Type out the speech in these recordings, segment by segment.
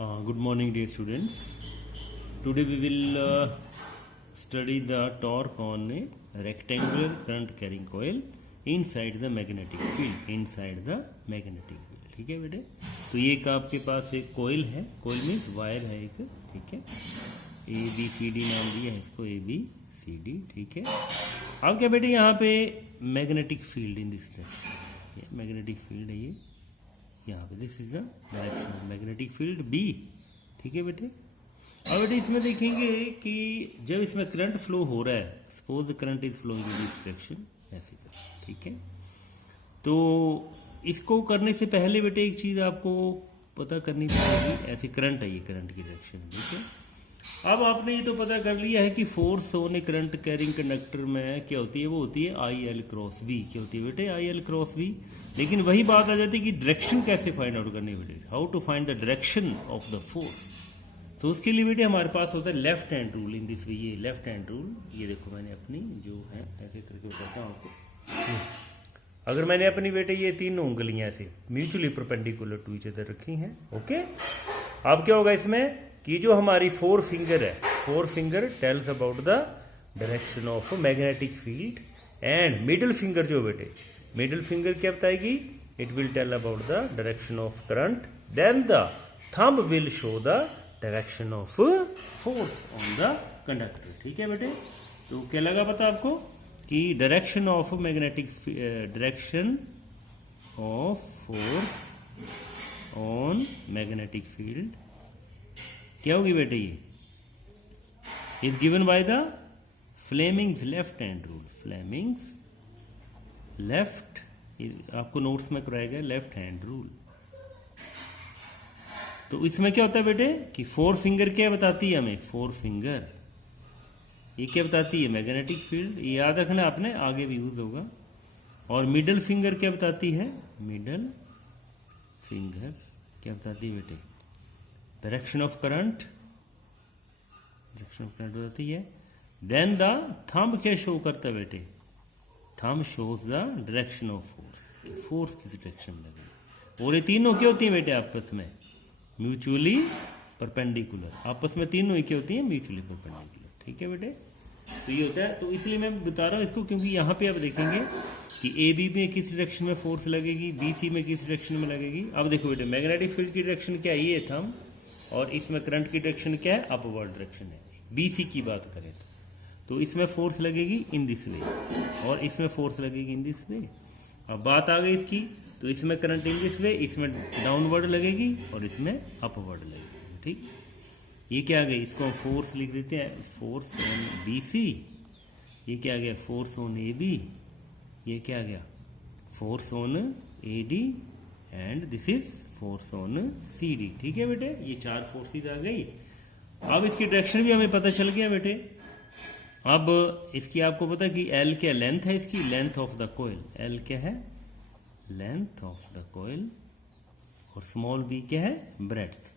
Good morning, dear students. Today we will study the torque on a rectangular current carrying coil inside the magnetic field. Inside the magnetic field. ठीक है बेटे. तो ये एक आपके पास एक कोयल है. कोयल मीन्स वायर है एक. ठीक है. ABCD नाम दिया है इसको. ABCD. ठीक है. अब क्या बेटे यहाँ पे magnetic field in this direction. Magnetic field है ये यहाँ पे. This is the direction magnetic field B. ठीक है बेटे. अब बेटे इसमें देखेंगे कि जब इसमें करंट फ्लो हो रहा है, suppose current is flowing in this direction ऐसे का. ठीक है. तो इसको करने से पहले बेटे एक चीज आपको पता करनी पड़ेगी. ऐसे करंट है ये, करंट की डायरेक्शन. ठीक है. अब आपने ये तो पता कर लिया है कि force on a current carrying conductor में क्या होती है, वो होती है IL क्रॉस B. क्या होती है बेटे? IL cross B. लेकिन वही बात आ जाती है कि डायरेक्शन कैसे फाइंड आउट करनी बेटे. How to find the direction of the force. तो उसके लिए बेटे हमारे पास होता है left hand rule. In this way ये लेफ्ट हैंड रूल. ये देखो मैंने अपनी जो है ऐसे करके बताता हूँ आपको. अगर मैंने अपनी बेटे ये तीनों उंगलियां ऐसे mutually perpendicular to each other रखी हैं. ओके. अब क्या होगा इसमें कि जो हमारी फोर फिंगर है, four finger tells about the direction of magnetic field. And middle finger जो बेटे, मिडिल फिंगर क्या बताएगी? It will tell about the direction of current. Then the thumb will show the direction of force on the conductor. ठीक है बेटे. तो क्या लगा पता आपको कि direction of magnetic, direction of force on magnetic field क्या होगी बेटे? ये is given by the Fleming's left hand rule. Fleming's left, आपको नोट्स में कराया गया लेफ्ट हैंड रूल. तो इसमें क्या होता है बेटे कि फोर फिंगर क्या बताती है हमें? फोर फिंगर ये क्या बताती है? Magnetic field. ये याद रखना आपने, आगे भी यूज होगा. और मिडल फिंगर क्या बताती है? मिडल फिंगर क्या बताती है बेटे? Direction of current. Direction of current बताती है. देन द थंब क्या शो करता है बेटे? Thumb shows the direction of force. Force किस डायरेक्शन में लगे. और ये तीनों क्या होती है बेटे आपस में? Mutually perpendicular. आपस में तीनों ही क्या होती है? Mutually perpendicular. ठीक है बेटे. तो ये होता है. तो इसलिए मैं बता रहा हूं इसको क्योंकि यहां पे आप देखेंगे कि AB में किस डायरेक्शन में फोर्स लगेगी, BC में किस डायरेक्शन में लगेगी. अब देखो बेटे मैग्नेटिक फील्ड की डायरेक्शन क्या है? ये थंब. और इसमें करंट की डायरेक्शन क्या है? अपवर्ड डायरेक्शन है. BC की बात करें तो इसमें फोर्स लगेगी इन दिस वे और इसमें फोर्स लगेगी इन दिस वे. अब बात आ गई इसकी, तो इसमें करंट इन दिस वे, इसमें डाउनवर्ड लगेगी और इसमें अपवर्ड लगेगी. ठीक. ये क्या आ गई? इसको हम फोर्स लिख देते हैं. Force on BC. ये क्या आ गया? Force on AB. ये क्या आ गया? Force on AD. And this is force on CD. ठीक है बेटे. ये चार फोर्सेज आ गई. अब इसकी डायरेक्शन भी हमें पता चल गया बेटे. अब इसकी आपको पता कि L क्या लेंथ है? इसकी length of the coil. L क्या है? Length of the coil. और स्मॉल b क्या है? ब्रेड्थ.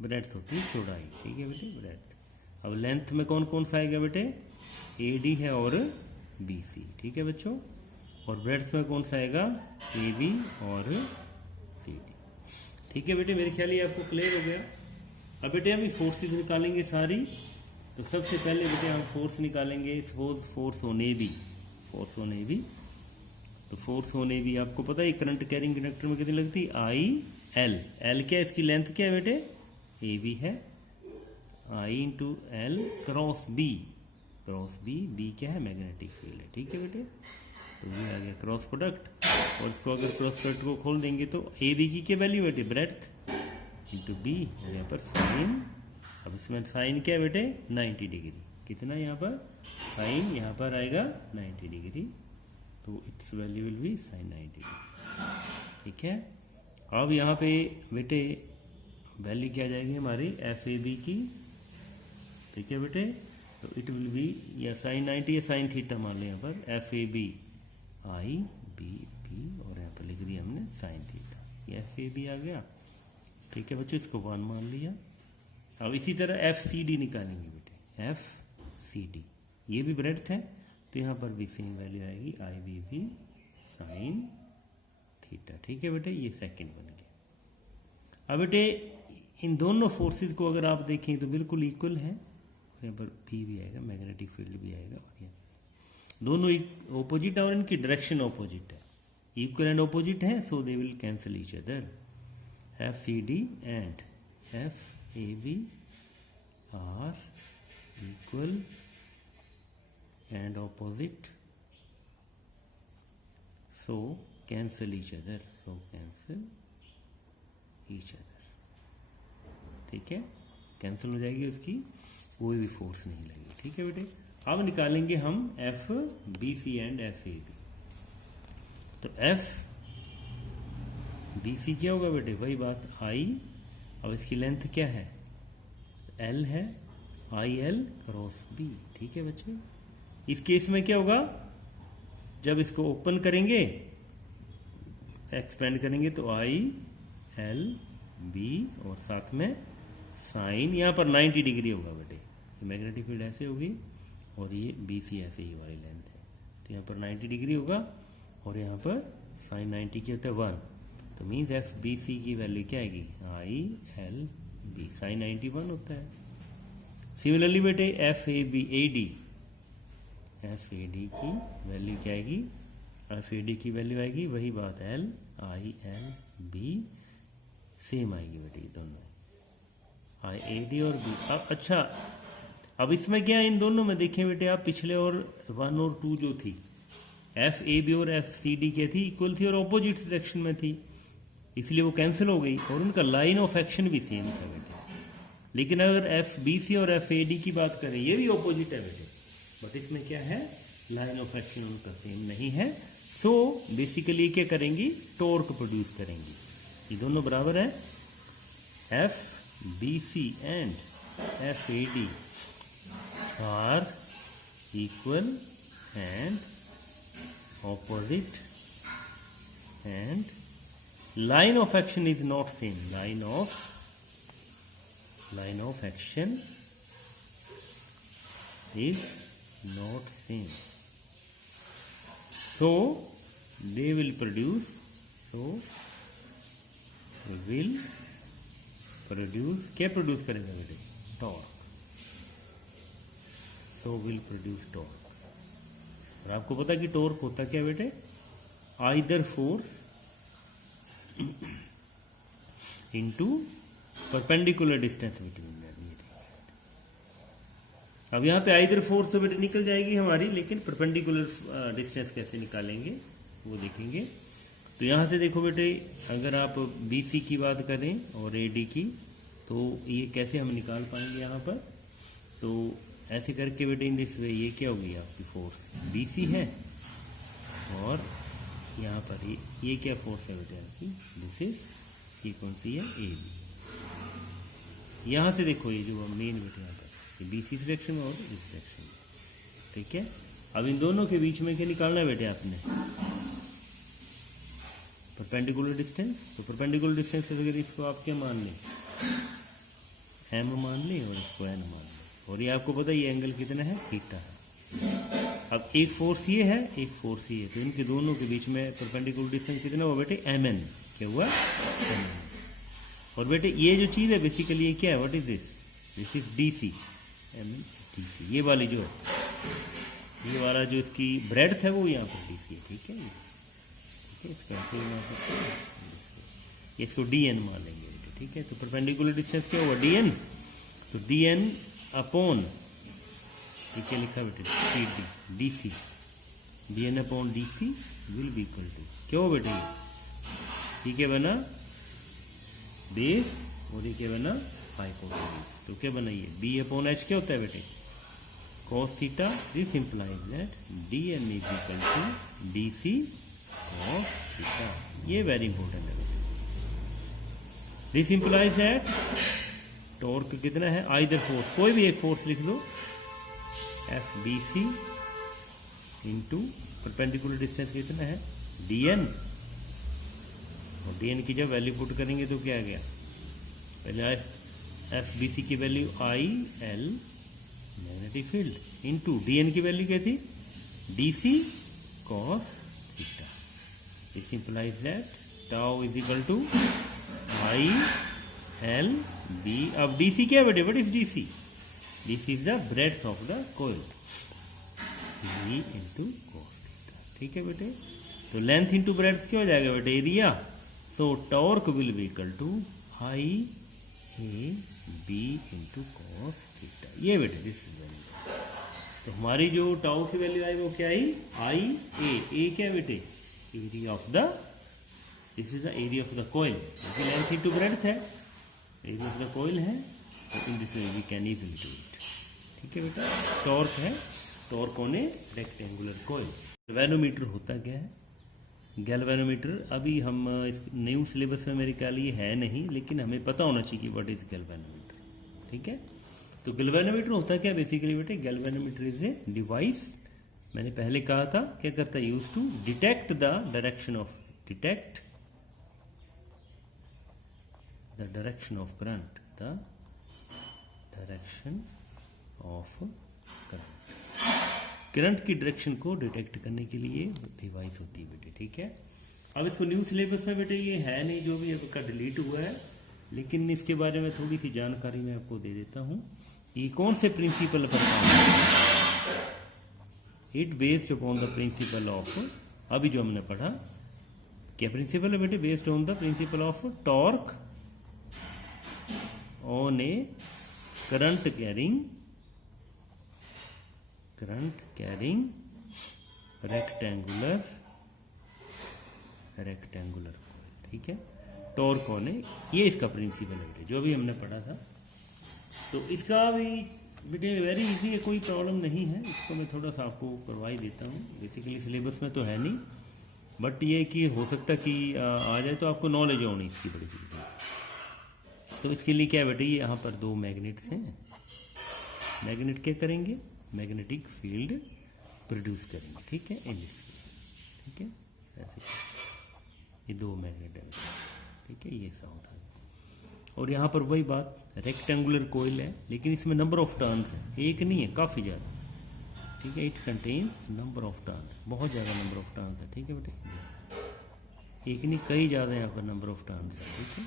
ब्रेड्थ होती है चौड़ाई. ठीक है बेटे. ब्रेड्थ. अब लेंथ में कौन कौन सा आएगा बेटे? AD है और BC. ठीक है बच्चों. और ब्रेड्थ में कौन सा आएगा? AB और CD. ठीक है बेटे. मेरे ख्याल ये आपको क्लियर हो गया. अब बेटे हम फोर्सेज निकालेंगे सारी. तो सबसे पहले बेटे हम फोर्स निकालेंगे. Suppose force on AB. Force on AB. तो फोर्स ऑन AB आपको पता है करंट कैरिंग कंडक्टर में कितनी लगती है? IL. L क्या है? इसकी लेंथ क्या है बेटे? AB है. I into L cross B. Cross B. B क्या है? मैग्नेटिक फील्ड है. ठीक है बेटे. तो ये आ गया क्रॉस प्रोडक्ट. और इसको अगर क्रॉस प्रोडक्ट को खोल देंगे तो AB की क्या वैल्यू बेटे? Breadth into B. और यहाँ पर साइन. अब इसमें साइन क्या है बेटे? 90 डिग्री. कितना यहाँ पर? साइन यहाँ पर आएगा 90 डिग्री. तो its value will be sine 90 degree. ठीक है. अब यहाँ पे बेटे वैल्यू क्या आ जाएगी हमारी? FAB की. ठीक है बेटे. तो इट विल बी या साइन 90 या साइन थीटा मान लिया यहाँ पर. FAB IBB. और यहाँ पर लिख दिया हमने साइन थीटा. ये FAB आ गया. ठीक है बच्चों. इसको 1 मान लिया. अब इसी तरह FCD निकालेंगे बेटे. FCD ये भी ब्रेड्थ है. तो यहाँ पर भी सेम वैल्यू आएगी IBB साइन थीटा। ठीक है बेटे, ये सेकंड बन गया। अब बेटे इन दोनों फोर्सेस को अगर आप देखें तो बिल्कुल इक्वल है, और यहाँ पर भी आएगा, मैग्नेटिक फील्ड भी आएगा, और यहाँ दोनों ऑपोजिट है और इनकी डायरेक्शन ऑपोजिट है, इक्वल एंड ऑपोजिट है, so they will cancel each other. F C D and F A B are equal and opposite, so cancel each other, so cancel each other. ठीक है, cancel हो जाएगी, उसकी कोई भी force नहीं लगेगी। ठीक है बेटे, अब निकालेंगे हम F B C and F A B. तो एफ बी सी क्या होगा बेटे, वही बात आई, अब इसकी लेंथ क्या है, एल है, आई एल क्रॉस बी। ठीक है बच्चे, इस केस में क्या होगा, जब इसको ओपन करेंगे, एक्सपेंड करेंगे, तो आई एल बी और साथ में साइन, यहां पर 90 डिग्री होगा बेटे, मैग्नेटिक फील्ड ऐसे होगी और ये बी सी ऐसे ही वाली लेंथ है, तो यहाँ पर 90 डिग्री होगा, और यहाँ पर साइन 90 क्या होता है 1, तो मीन्स एफ बी सी की वैल्यू क्या आएगी, आई एल बी, साइन 90 1 होता है। सिमिलरली बेटे F A B A D, F A D की वैल्यू क्या आएगी, एफ ए डी की वैल्यू आएगी वही बात, L I L B same आएगी बेटे, दोनों आई ए डी और बी। अब अच्छा, अब इसमें क्या है, इन दोनों में देखें बेटे आप, पिछले और 1 और 2 जो थी, एफ ए बी और एफ सी डी क्या थी, इक्वल थी और ऑपोजिट डायरेक्शन में थी, इसलिए वो कैंसिल हो गई, और उनका लाइन ऑफ एक्शन भी सेम था बेटे। लेकिन अगर एफ बी सी और एफ ए डी की बात करें, ये भी ऑपोजिट है बेटे, बट इसमें क्या है, लाइन ऑफ एक्शन उनका सेम नहीं है, सो बेसिकली क्या करेंगी, टॉर्क प्रोड्यूस करेंगी। ये दोनों बराबर है, F B C and F A D are equal and opposite, and line of action is not same, line of action is not same, so they will produce, क्या produce करेंगे बेटे, torque, so will produce torque. और आपको पता कि torque होता क्या बेटे, either force into perpendicular distance between that. अब यहाँ पे आइदर फोर्स तो बेटे निकल जाएगी हमारी, लेकिन परपेंडिकुलर डिस्टेंस कैसे निकालेंगे वो देखेंगे। तो यहाँ से देखो बेटे, अगर आप बी सी की बात करें और ए डी की, तो ये कैसे हम निकाल पाएंगे यहाँ पर, तो ऐसे करके बेटे इन दिस वे, ये क्या होगी आपकी फोर्स बी सी है, और यहाँ पर ये क्या फोर्स है बेटे आपकी, दिस इज ये कौन सी है, ए बी। यहाँ से देखो ये जो मेन बेटे यहाँ पर बी सी डायरेक्शन में और इस डायरेक्शन में। ठीक है, अब इन दोनों के बीच में क्या निकालना है बेटे आपने, परपेंडिकुलर डिस्टेंस। तो परपेंडिकुलर डिस्टेंस के जगह इसको आप क्या मान लें, एम मान लें, और इसको एन मान लें, और ये आपको पता है ये एंगल कितना है, थीटा है। अब एक फोर्स ये है, एक फोर्स ये है, तो इनके दोनों के बीच में परपेंडिकुलर डिस्टेंस कितना हुआ बेटे, एम एन। क्या हुआ, एम एन। और बेटे ये जो चीज़ है बेसिकली ये क्या है, what is this is D C, M D C, ये वाली जो ये वाला जो इसकी ब्रेड्थ है वो यहाँ पर डी सी है। ठीक है, इसको ऐसे यहाँ पर इसको डी एन मान लेंगे बेटे। ठीक है, तो परपेंडिकुलर डिस्टेंस क्या हुआ, डी एन, तो डी एन अपॉन ये क्या लिखा बेटे, C D, D C, D N upon D C will be equal to क्या हो बेटे, ठीक है बना बेस, और ये क्या बना हाइपोटेन्यूज। तो क्या बनाइए, बी अपॉन एच क्या होता है बेटे, cos theta. This implies that D N is equal to D C cos theta. ये वेरी इंपॉर्टेंट है बेटे। दिस इंप्लाइज दैट टॉर्क कितना है, आइदर फोर्स, कोई भी एक फोर्स लिख लो, F B C into perpendicular distance कितना है, डी एन, और डी एन की जब वैल्यू पुट करेंगे तो क्या आ गया, पहले एफ बी सी की value I L magnetic field into D N की वैल्यू क्या थी, D C cos theta. This implies that tau is equal to I L B. अब डीसी क्या है बेटे, what is DC? This is the breadth of the coil, B into cos theta. ठीक है बेटे, तो लेंथ इंटू ब्रेड्थ क्या हो जाएगा बेटे, area. So torque will be equal to I A B into cos theta. ये बेटे दिस इज वैल्यू। तो हमारी जो टाउ की वैल्यू आई वो क्या आई, आई ए क्या बेटे, area of the, this is the area of the coil, क्योंकि लेंथ इंटू ब्रेड्थ है, एरिया ऑफ द कोयल है, तो in this way we can easily do it. ठीक है बेटा, टॉर्क है, torque on a rectangular coil. Galvanometer होता क्या है, गैल्वेनोमीटर अभी हम इस न्यू सिलेबस में मेरे ख्याल ये है नहीं, लेकिन हमें पता होना चाहिए कि व्हाट इज गैल्वेनोमीटर। ठीक है, तो गैल्वेनोमीटर होता क्या बेसिकली बेटे, गैल्वेनोमीटर इज ए डिवाइस, मैंने पहले कहा था क्या करता है, use to detect the direction of, detect the direction of current, the direction of current, current की डायरेक्शन को डिटेक्ट करने के लिए डिवाइस होती है बेटे। ठीक है, अब इसको न्यू सिलेबस में बेटे ये है नहीं, जो भी आपका डिलीट हुआ है, लेकिन इसके बारे में थोड़ी सी जानकारी मैं आपको दे देता हूं। ये कौन से प्रिंसिपल पर काम है, it based upon the principle of, अभी जो हमने पढ़ा क्या प्रिंसिपल है बेटे, based on the principle of torque on a current carrying rectangular coil. ठीक है, टॉर्क ऑन ए, ये इसका प्रिंसिपल है बेटे, जो भी हमने पढ़ा था। तो इसका भी बेटे वेरी इजी है, कोई प्रॉब्लम नहीं है, इसको मैं थोड़ा सा आपको करवा ही देता हूँ। बेसिकली सिलेबस में तो है नहीं, बट ये कि हो सकता कि आ जाए, तो आपको नॉलेज होनी इसकी बड़ी चीज़। तो इसके लिए क्या है बेटे, ये यहाँ पर दो मैग्नेट्स हैं, मैग्नेट क्या करेंगे, मैग्नेटिक फील्ड प्रोड्यूस करेंगे। ठीक है, इन दिस, ठीक है, ऐसे ये दो मैग्नेट है। ठीक है, ये ऐसा होता है। और यहाँ पर वही बात, रेक्टेंगुलर कोयल है, लेकिन इसमें नंबर ऑफ टर्न्स है, एक नहीं है, काफ़ी ज़्यादा। ठीक है, it contains number of turns, बहुत ज़्यादा नंबर ऑफ टर्न्स है। ठीक है बेटे, एक नहीं कई ज़्यादा यहाँ पर नंबर ऑफ टर्न्स है। ठीक है,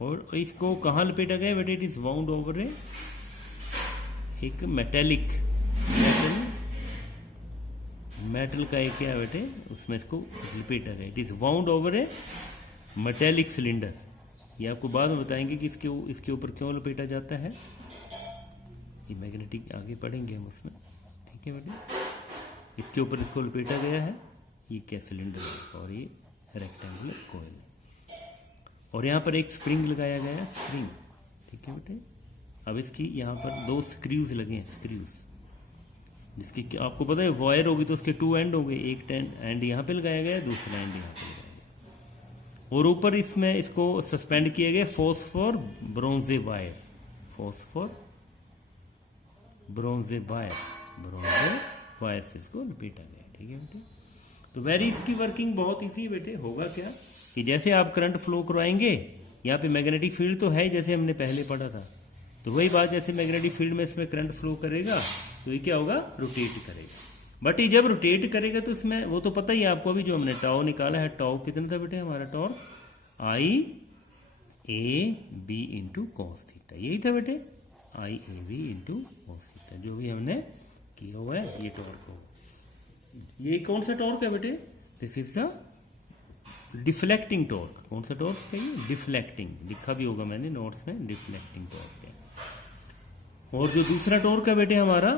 और इसको कहाँ लपेटा गया बेटे, इट इज़ वाउंड ओवर ए, एक मेटेलिक मेटल का एक क्या है बेटे, उसमें इसको लपेटा गया, it is wound over A metallic cylinder. ये आपको बाद में बताएंगे कि इसके ऊपर क्यों लपेटा जाता है, ये मैग्नेटिक आगे पढ़ेंगे हम उसमें। ठीक है बेटे, इसके ऊपर इसको लपेटा गया है, ये क्या सिलेंडर है, और ये रेक्टेंगुलर कोयल है, और यहाँ पर एक स्प्रिंग लगाया गया है, स्प्रिंग। ठीक है बेटे, अब इसकी यहाँ पर दो स्क्रूज लगे हैं, स्क्रूज, जिसकी आपको पता है वायर होगी तो उसके टू एंड होंगे, एक एंड यहाँ पे लगाया गया है, दूसरा एंड यहाँ पे लगाया गया, और ऊपर इसमें इसको सस्पेंड किया गया फॉस्फोर ब्रोंजे वायर, फॉस्फोर ब्रोंजे वायर से इसको लपेटा गया। ठीक है बेटे, तो वेरी इसकी वर्किंग बहुत ईजी बेटे, होगा क्या कि जैसे आप करंट फ्लो करवाएंगे, यहाँ पे मैग्नेटिक फील्ड तो है जैसे हमने पहले पढ़ा था, तो वही बात, जैसे मैग्नेटिक फील्ड में इसमें करंट फ्लो करेगा तो ये क्या होगा, रोटेट करेगा। बट ये जब रोटेट करेगा तो इसमें वो तो पता ही है आपको, अभी जो हमने टाउ निकाला है, टाउ कितना था बेटे हमारा, torque I A B into cos theta, यही था बेटे, I A B into cos theta, जो भी हमने किया हुआ है, ये टॉर्क होगा। ये कौन सा टॉर्क है बेटे, this is the deflecting torque. कौन सा टॉर्क चाहिए, डिफ्लेक्टिंग, लिखा भी होगा मैंने नोट्स में, डिफ्लेक्टिंग टॉर्क है। और जो दूसरा टॉर्क है बेटे हमारा,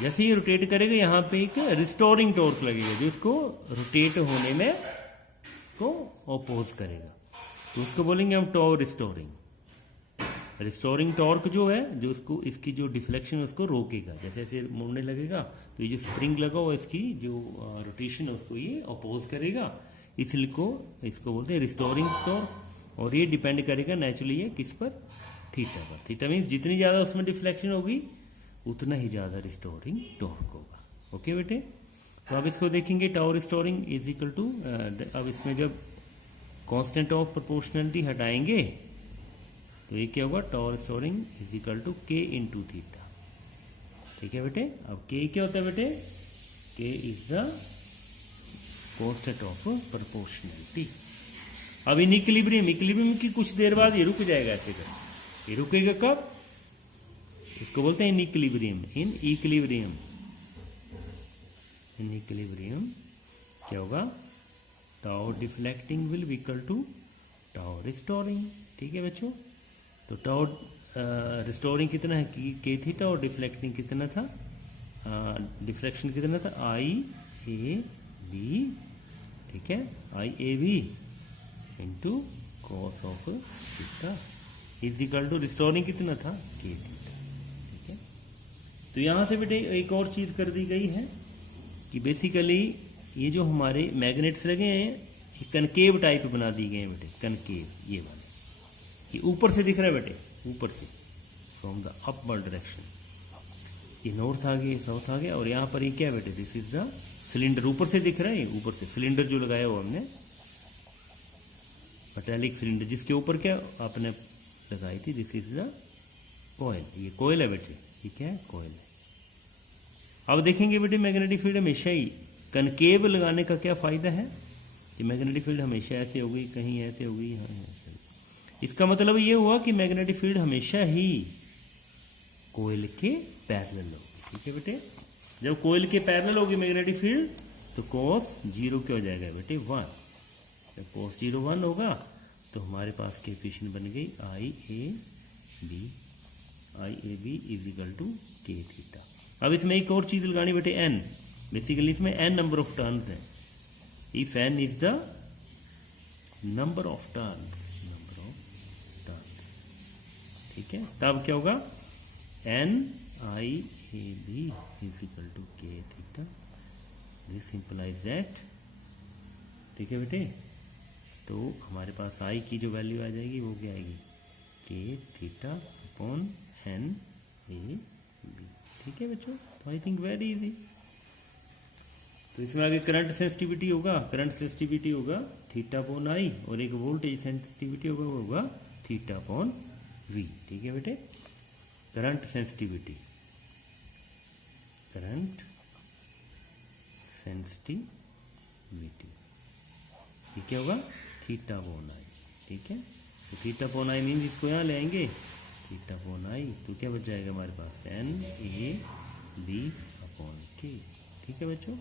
जैसे ही रोटेट करेगा यहाँ पे एक रिस्टोरिंग टॉर्क लगेगा, जो इसको रोटेट होने में इसको ऑपोज करेगा, तो उसको बोलेंगे हम टॉर्क रिस्टोरिंग। रिस्टोरिंग टॉर्क जो है, जो इसको इसकी जो डिफ्लेक्शन उसको रोकेगा, जैसे ऐसे मुड़ने लगेगा तो ये जो स्प्रिंग लगा हुआ इसकी जो रोटेशन है उसको ये अपोज करेगा, इसलिए इसको बोलते हैं रिस्टोरिंग टॉर्क। और ये डिपेंड करेगा नेचुरली ये किस पर, थीटा पर। थीटा मीन्स जितनी ज़्यादा उसमें डिफ्लेक्शन होगी उतना ही ज़्यादा रिस्टोरिंग टॉर्क होगा। ओके बेटे, तो अब इसको देखेंगे, tau restoring is equal to, अब इसमें जब कांस्टेंट ऑफ प्रोपोर्शनलिटी हटाएंगे तो ये क्या होगा, tau restoring is equal to K into theta. ठीक है बेटे, अब के क्या होता है बेटे, के is the constant of proportionality. अब इन इक्विलिब्रियम की कुछ देर बाद ये रुक जाएगा ऐसे कर, ये रुकेगा कब, इसको बोलते हैं इन इक्विलिब्रियम। इन इक्विलिब्रियम क्या होगा, tau deflecting will be equal to tau restoring. ठीक है बच्चों, तो टाउ रिस्टोरिंग कितना है के थीटा और डिफ्लेक्टिंग कितना था, डिफ्लेक्शन कितना था आई ए बी। ठीक है, I A B into cos of theta is equal to restoring कितना था के थीटा। ठीक है, तो यहां से बेटे एक और चीज कर दी गई है कि बेसिकली ये जो हमारे मैग्नेट्स लगे हैं ये कनकेव टाइप बना दी गए हैं बेटे, कनकेव ये वाले, ये ऊपर से दिख रहा है बेटे, ऊपर से फ्रॉम द अपवर्ड डायरेक्शन, ये नॉर्थ आ गया, साउथ आ गया, और यहाँ पर ये क्या है बेटे, दिस इज द सिलेंडर, ऊपर से दिख रहा है, ऊपर से सिलेंडर जो लगाया हुआ हमने, मेटालिक सिलेंडर, जिसके ऊपर क्या आपने लगाई थी, दिस इज द कॉइल, ये कॉइल है बेटे, ठीक है, कॉइल है। अब देखेंगे बेटे मैग्नेटिक फील्ड हमेशा ही कनकेव लगाने का क्या फायदा है कि मैग्नेटिक फील्ड हमेशा ऐसे हो गई, कहीं ऐसे हो गई, हाँ ऐसे। इसका मतलब ये हुआ कि मैग्नेटिक फील्ड हमेशा ही कोयल के पैरेलल होगी। ठीक है बेटे, जब कोयल के पैरेलल होगी मैग्नेटिक फील्ड तो cos 0 क्या हो जाएगा बेटे 1। जब cos 0 1 होगा तो हमारे पास कोएफिशिएंट बन गई I A B is equal to K theta. अब इसमें एक और चीज लगानी बेटे n, बेसिकली इसमें n नंबर ऑफ टर्न्स है, if n is the number of turns, ठीक है, तब क्या होगा n i a b is equal to K theta, this implies that. ठीक है बेटे, तो हमारे पास i की जो वैल्यू आ जाएगी वो क्या आएगी, के theta upon n a b। ठीक है बच्चों, तो आई थिंक वेरी इजी। तो इसमें आगे करंट सेंसिटिविटी होगा थीटा अपॉन आई, और एक वोल्टेज सेंसिटिविटी होगा वो होगा थीटा अपॉन वी। ठीक है बेटे, करंट सेंसिटिविटी ये क्या होगा, थीटा अपॉन आई। ठीक है, तो थीटा अपॉन आई मीन्स इसको यहाँ ले आएंगे, थीटा अपॉन आई, तो क्या बच जाएगा हमारे पास एन ए बी अपॉन के। ठीक है बच्चों,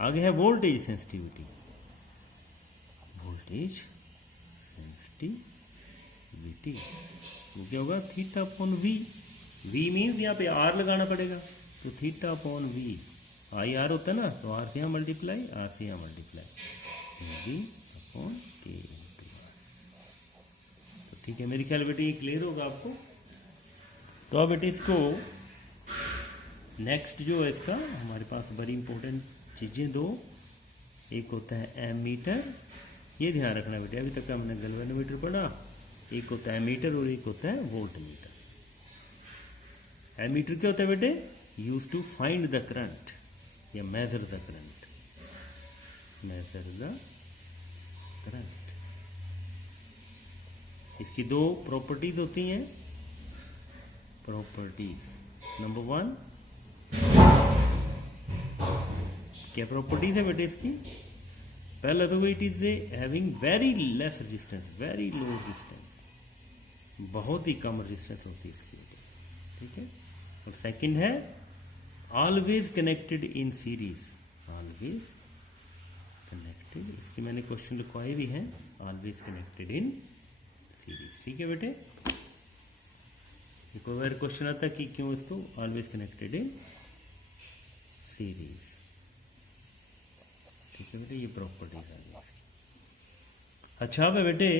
आगे है वोल्टेज सेंसिटिविटी, वो क्या होगा, theta upon V. V means यहाँ पे आर लगाना पड़ेगा, तो theta upon V, I R होता है ना, तो आर से यहाँ मल्टीप्लाई, आर से यहाँ मल्टीप्लाई, वी अपॉन के। तो ठीक है, मेरी ख्याल बेटे ये क्लियर होगा आपको। तो अब बेटे इसको नेक्स्ट जो है इसका हमारे पास बड़ी इंपॉर्टेंट चीजें दो, एक होता है एमीटर, ये ध्यान रखना बेटे, अभी तक हमने गैल्वेनोमीटर पढ़ा, एक होता है एमीटर और एक होता है वोल्टमीटर। एमीटर क्या होता है बेटे, use to find the current या मेजर द करंट, इसकी दो प्रॉपर्टीज होती हैं। नंबर 1, क्या प्रॉपर्टीज है बेटे इसकी, पहला तो it is having very less resistance, very low resistance, बहुत ही कम रेजिस्टेंस होती है इसकी। ठीक है, और सेकंड है always connected in series, always connected, इसकी मैंने क्वेश्चन लिखवाए भी हैं, ऑलवेज कनेक्टेड इन सीरीज। ठीक है बेटे, एक और क्वेश्चन आता है कि क्यों इसको ऑलवेज कनेक्टेड इन सीरीज। ठीक है बेटे, ये प्रॉपर्टीज आ गई। अच्छा है बेटे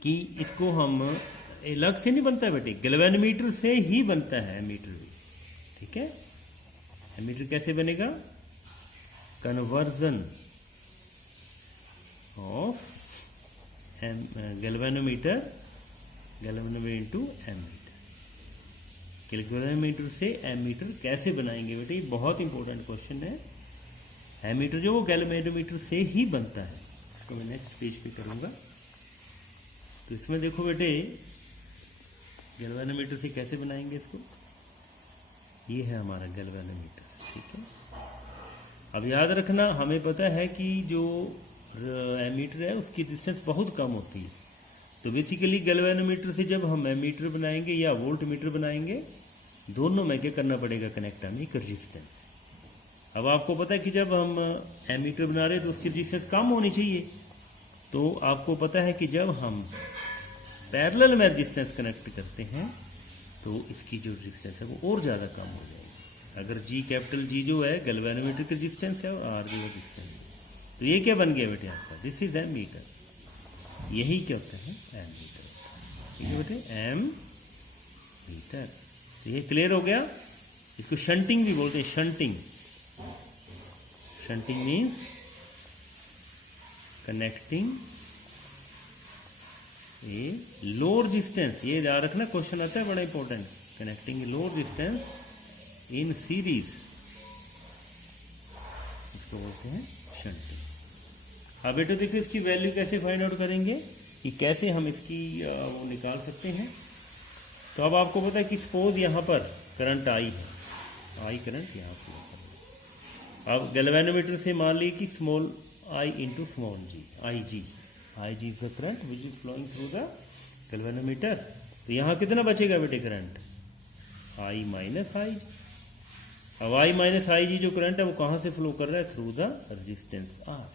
कि इसको हम अलग से नहीं बनता है बेटे, गैल्वेनोमीटर से ही बनता है एमीटर भी। ठीक है, एमीटर कैसे बनेगा, conversion of galvanometer into ammeter. Galvanometer से एमीटर कैसे बनाएंगे बेटे, बहुत इंपॉर्टेंट क्वेश्चन है। एमीटर जो वो गैल्वेनोमीटर से ही बनता है, इसको मैं नेक्स्ट पेज पे करूंगा। तो इसमें देखो बेटे गैल्वेनोमीटर से कैसे बनाएंगे इसको, ये है हमारा गैल्वेनोमीटर। ठीक है, अब याद रखना हमें पता है कि जो एमीटर है उसकी डिस्टेंस बहुत कम होती है। तो बेसिकली गैल्वेनोमीटर से जब हम एमीटर बनाएंगे या वोल्ट मीटर बनाएंगे, दोनों में क्या करना पड़ेगा, कनेक्ट आने एक रजिस्टेंस। अब आपको पता है कि जब हम एमीटर बना रहे हैं तो उसकी रजिस्टेंस कम होनी चाहिए। तो आपको पता है कि जब हम पैरेलल में रजिस्टेंस कनेक्ट करते हैं तो इसकी जो रजिस्टेंस है वो और ज़्यादा कम हो जाएगी। अगर जी कैपिटल जी जो है गैल्वेनोमीटर की रजिस्टेंस है और आर जो है रजिस्टेंस, तो ये क्या बन गया बेटे आपका, दिस इज एमीटर। यही क्या होता है, एमीटर। ठीक है बेटे, एमीटर। तो ये क्लियर हो गया। इसको शंटिंग भी बोलते हैं, शंटिंग। शंटिंग मीन्स कनेक्टिंग ए लो रेजिस्टेंस। ये याद रखना, क्वेश्चन आता है बड़ा important. Connecting low resistance in series, इसको बोलते हैं शंटिंग। अब बेटा देखो इसकी वैल्यू कैसे फाइंड आउट करेंगे, कि कैसे हम इसकी वो निकाल सकते हैं। तो अब आपको पता है कि सपोज यहाँ पर करंट आई है, आई करंट यहाँ पर। अब गैल्वेनोमीटर से मान ली कि small I into small G, I G is the current which is flowing through the galvanometer. तो यहाँ कितना बचेगा बेटे करंट, आई माइनस आई जी। अब आई माइनस आई जी जो करंट है वो कहाँ से फ्लो कर रहा है, थ्रू द रेजिस्टेंस आर।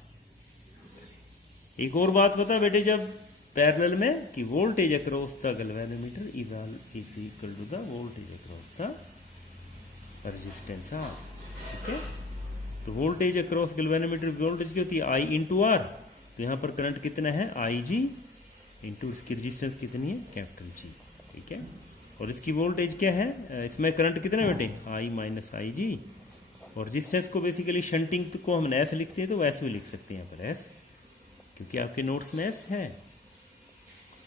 एक और बात पता बेटे, जब पैरेलल में कि voltage across the galvanometer is equal to the voltage across the resistance R. ठीक है, तो वोल्टेज अक्रॉस गैल्वेनोमीटर वोल्टेज क्या होती है, आई इंटू आर। तो यहाँ पर करंट कितना है, आई जी इंटू इसकी रेजिस्टेंस कितनी है, कैपिटल जी। ठीक है, और इसकी वोल्टेज क्या है, इसमें करंट कितना बेटे, आई माइनस आई जी। और रेजिस्टेंस को बेसिकली शंटिंग को हम एस लिखते हैं, तो एस भी लिख सकते हैं यहाँ पर एस, क्योंकि आपके नोट्स में एस है।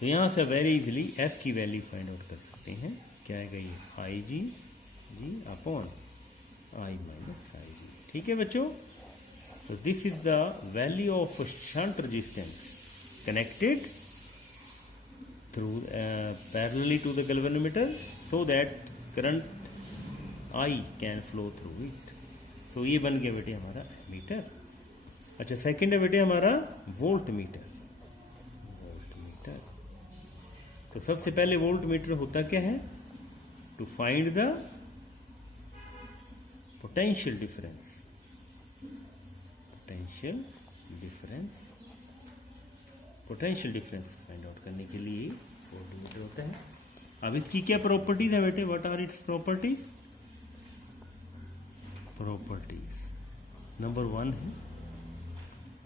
तो यहाँ से वेरी इजीली एस की वैल्यू फाइंड आउट कर सकते हैं। क्या है ये, आई जी अपॉन आई माइनस आई जी। ठीक है बच्चों, तो this is the value of shunt resistance connected through parallelly to the galvanometer so that current I can flow through it. तो ये बन गया बेटे हमारा एमीटर। अच्छा, सेकंड है बेटे हमारा वोल्ट मीटर। वोल्ट मीटर, तो सबसे पहले वोल्ट मीटर होता क्या है, to find the potential difference. Potential difference find out करने के लिए वोल्ट मीटर होता है। अब इसकी क्या प्रॉपर्टीज है बेटे, what are its properties. Number 1 है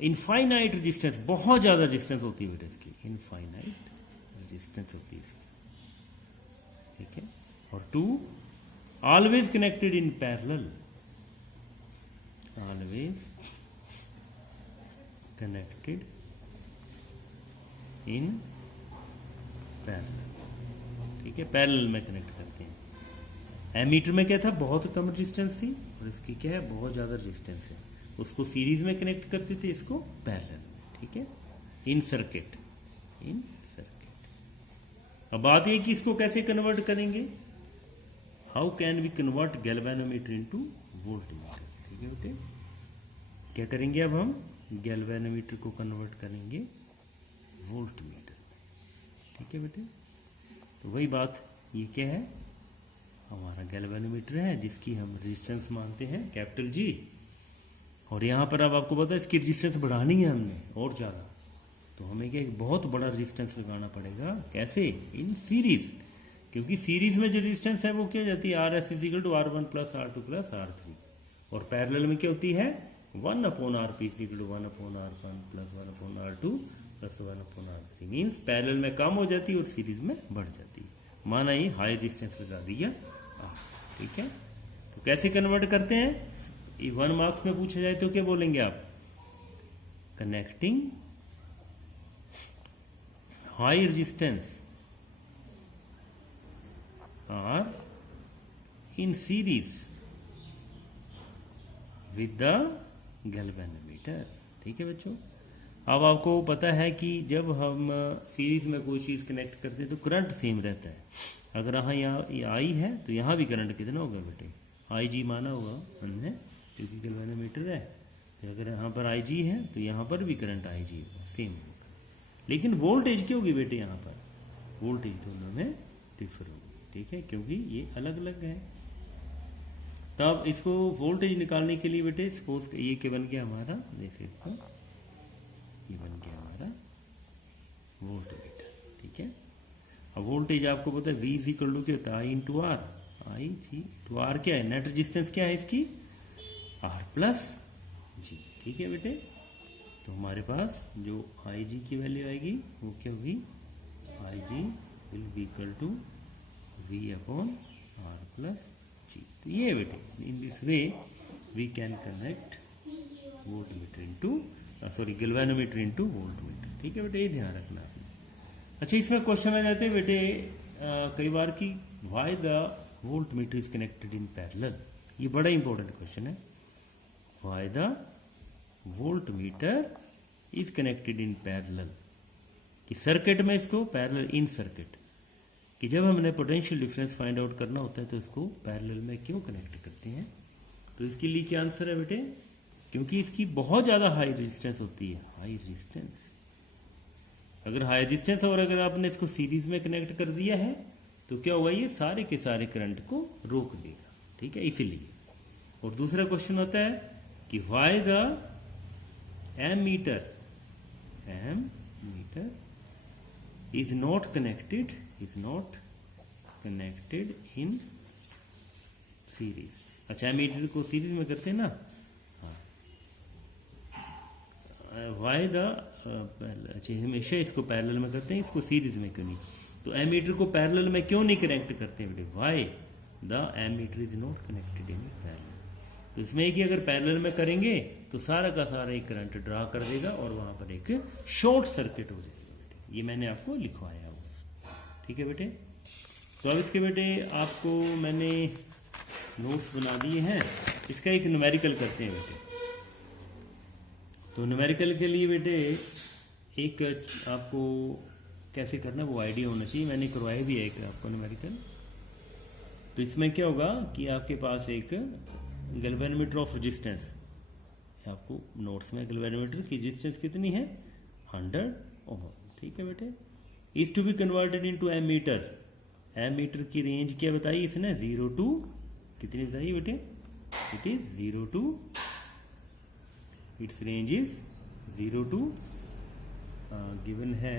इनफाइनाइट रेजिस्टेंस, बहुत ज्यादा रेजिस्टेंस होती है बेटा इसकी, इनफाइनाइट रेजिस्टेंस होती है इसकी। ठीक है, और 2 always connected in parallel, always connected in parallel. ठीक है, पैरेलल में कनेक्ट करते हैं। एमीटर में क्या था, बहुत कम रेजिस्टेंस थी, और इसकी क्या है, बहुत ज्यादा रेजिस्टेंस है। उसको सीरीज में कनेक्ट करते थे, इसको पैरेलल। ठीक है, इन सर्किट। अब बात ये कि इसको कैसे कन्वर्ट करेंगे, how can we convert galvanometer into voltmeter. ठीक है बेटे, क्या करेंगे, अब हम गैल्वेनोमीटर को कन्वर्ट करेंगे वोल्टमीटर। ठीक है बेटे, तो वही बात, ये क्या है, हमारा गैल्वेनोमीटर है जिसकी हम रेजिस्टेंस मानते हैं कैपिटल जी। और यहाँ पर अब आपको पता है इसकी रेजिस्टेंस बढ़ानी है हमने और ज़्यादा, तो हमें क्या, एक बहुत बड़ा रेजिस्टेंस लगाना पड़ेगा। कैसे, इन सीरीज, क्योंकि सीरीज में जो रेजिस्टेंस है वो क्या हो जाती है, R S is equal to R1 plus R2 plus R3। और पैरेलल में क्या होती है, 1/RP is equal to 1/R1 plus 1/R2 plus 1/R3। Means parallel में कम हो जाती है और सीरीज में बढ़ जाती है। माना ये हाई रेजिस्टेंस लगा दिया। ठीक है, तो कैसे कन्वर्ट करते हैं, 1 मार्क्स में पूछा जाए तो क्या बोलेंगे आप, connecting high resistance R in series with the galvanometer. ठीक है बच्चों, अब आपको पता है कि जब हम सीरीज में कोई चीज कनेक्ट करते हैं तो करंट सेम रहता है। अगर यहाँ आई है तो यहाँ भी करंट कितना होगा बेटे, आई जी माना होगा हमने, क्योंकि गैल्वेनोमीटर है। तो अगर यहाँ पर IG है तो यहाँ पर भी करंट IG होगा, सेम होगा। लेकिन वोल्टेज क्या होगी बेटे, यहाँ पर वोल्टेज दोनों में डिफर होगी, ठीक है, क्योंकि ये अलग अलग है। तब इसको वोल्टेज निकालने के लिए बेटे सपोज ये क्या बन गया हमारा, जैसे इसको ये बन गया हमारा वोल्टमीटर, ठीक है। अब वोल्टेज आपको पता है V इज इक्वल टू क्या होता है, I into R, I G to R क्या है, नेट रेजिस्टेंस क्या है इसकी, R प्लस जी, ठीक है बेटे। तो हमारे पास जो IG की वैल्यू आएगी वो क्या होगी, IG will be equal to V upon R plus G. तो ये बेटे in this way we can connect voltmeter into galvanometer into voltmeter, ठीक है बेटे, ये ध्यान रखना आपने। अच्छा, इसमें क्वेश्चन आ जाते हैं बेटे कई बार की why the voltmeter is connected in parallel. ये बड़ा इंपॉर्टेंट क्वेश्चन है, why the voltmeter is connected in parallel, कि सर्किट में इसको पैरेलल इन सर्किट, कि जब हमने पोटेंशियल डिफरेंस फाइंड आउट करना होता है तो इसको पैरेलल में क्यों कनेक्ट करते हैं। तो इसके लिए क्या आंसर है बेटे, क्योंकि इसकी बहुत ज़्यादा हाई रेजिस्टेंस होती है, हाई रेजिस्टेंस। अगर हाई रेजिस्टेंस और अगर आपने इसको सीरीज में कनेक्ट कर दिया है तो क्या होगा, ये सारे के सारे करंट को रोक देगा, ठीक है, इसीलिए। और दूसरा क्वेश्चन होता है कि why the ammeter is not connected in series। अच्छा, एमीटर को सीरीज में करते हैं ना, हाँ, वाई द अच्छा हमेशा इसको पैरेलल में करते हैं, इसको सीरीज में क्यों नहीं। तो एमीटर को पैरेलल में क्यों नहीं कनेक्ट करते हैं बेटे, why the ammeter is not connected in parallel. तो इसमें कि अगर पैरेलल में करेंगे तो सारा का सारा एक करंट ड्रा कर देगा और वहां पर एक शॉर्ट सर्किट हो जाएगा बेटे, ये मैंने आपको लिखवाया हुआ, ठीक है बेटे। तो अब इसके बेटे आपको मैंने नोट्स बना दिए हैं, इसका एक न्यूमेरिकल करते हैं बेटे। तो न्यूमेरिकल के लिए बेटे एक आपको कैसे करना वो आइडिया होना चाहिए, मैंने करवाया भी है एक आपको न्यूमेरिकल। तो इसमें क्या होगा कि आपके पास एक गैल्वेनोमीटर ऑफ रेजिस्टेंस, आपको नोट्स में गैल्वेनोमीटर की रेजिस्टेंस कितनी है, 100 ओम, ठीक है बेटे। Is to be converted into ammeter, ammeter की रेंज क्या बताई इसने, 0 टू कितनी बताई बेटे, it is 0 to, its range is 0 to given है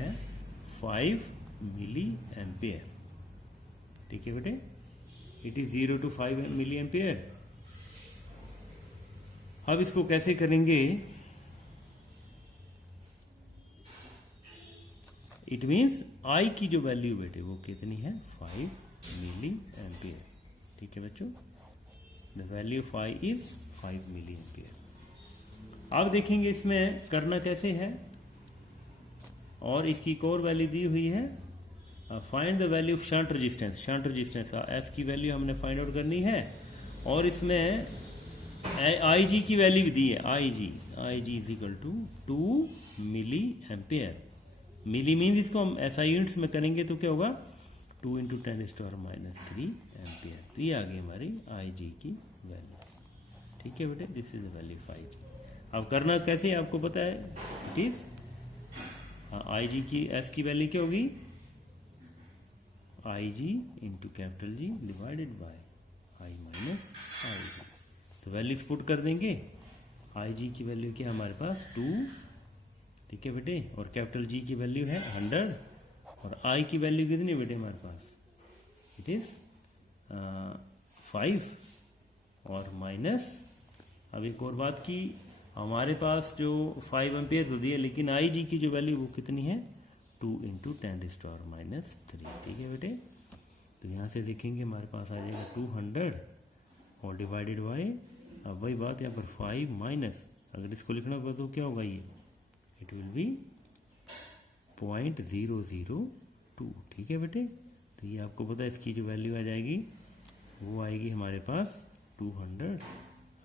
5 मिली एम्पियर, ठीक है बेटे, it is 0 to 5 milli ampere. अब इसको कैसे करेंगे, इट मीन्स आई की जो वैल्यू बेटे वो कितनी है, 5 मिली एम्पियर, ठीक है बच्चों, the value of I is 5 milli ampere. अब देखेंगे इसमें करना कैसे है, और इसकी एक और वैल्यू दी हुई है, find the value of shunt resistance, shunt resistance S की वैल्यू हमने फाइंड आउट करनी है, और इसमें आई जी की वैल्यू भी दी है, I G is equal to 2 milli ampere. Milli means इसको हम ऐसा यूनिट्स में करेंगे तो क्या होगा, 2 इंटू 10⁻³ एम्पियर। तो ये आ गई हमारी आई जी की वैल्यू, ठीक है बेटे, दिस इज द वैल्यू 5। अब करना कैसे आपको पता है, इट इज आई जी की एस की वैल्यू क्या होगी, I G into capital G divided by I minus I G. तो वैल्यूज पुट कर देंगे, आई जी की वैल्यू क्या हमारे पास 2, ठीक है बेटे, और कैपिटल जी की वैल्यू है 100, और आई की वैल्यू कितनी बेटे हमारे पास, इट इज 5 और माइनस। अब एक और बात की, हमारे पास जो 5 एम्पियर तो दिए, लेकिन आई जी की जो वैल्यू वो कितनी है, 2 इंटू 10⁻³ ठीक है बेटे। तो यहाँ से देखेंगे हमारे पास आ जाएगा 200 और डिवाइडेड बाय, अब वही बात यहाँ पर 5 माइनस, अगर इसको लिखना होगा तो क्या होगा ये, इट विल बी 0.002, ठीक है बेटे। तो ये आपको पता है इसकी जो वैल्यू आ जाएगी वो आएगी हमारे पास 200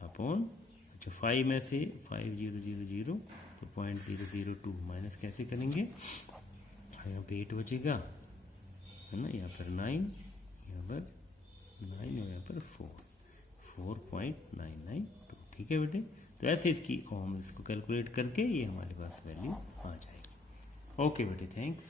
अपॉन, अच्छा 5 में से 5000 तो 0.002 माइनस कैसे करेंगे, यहाँ पे 8 बचेगा है ना, यहाँ पर 9, यहाँ पर 9 और यहाँ पर 4, 4.992, ठीक है बेटे। तो तो ऐसे इसकी ओम इसको कैलकुलेट करके ये हमारे पास वैल्यू आ जाएगी। ओके बेटे, थैंक्स।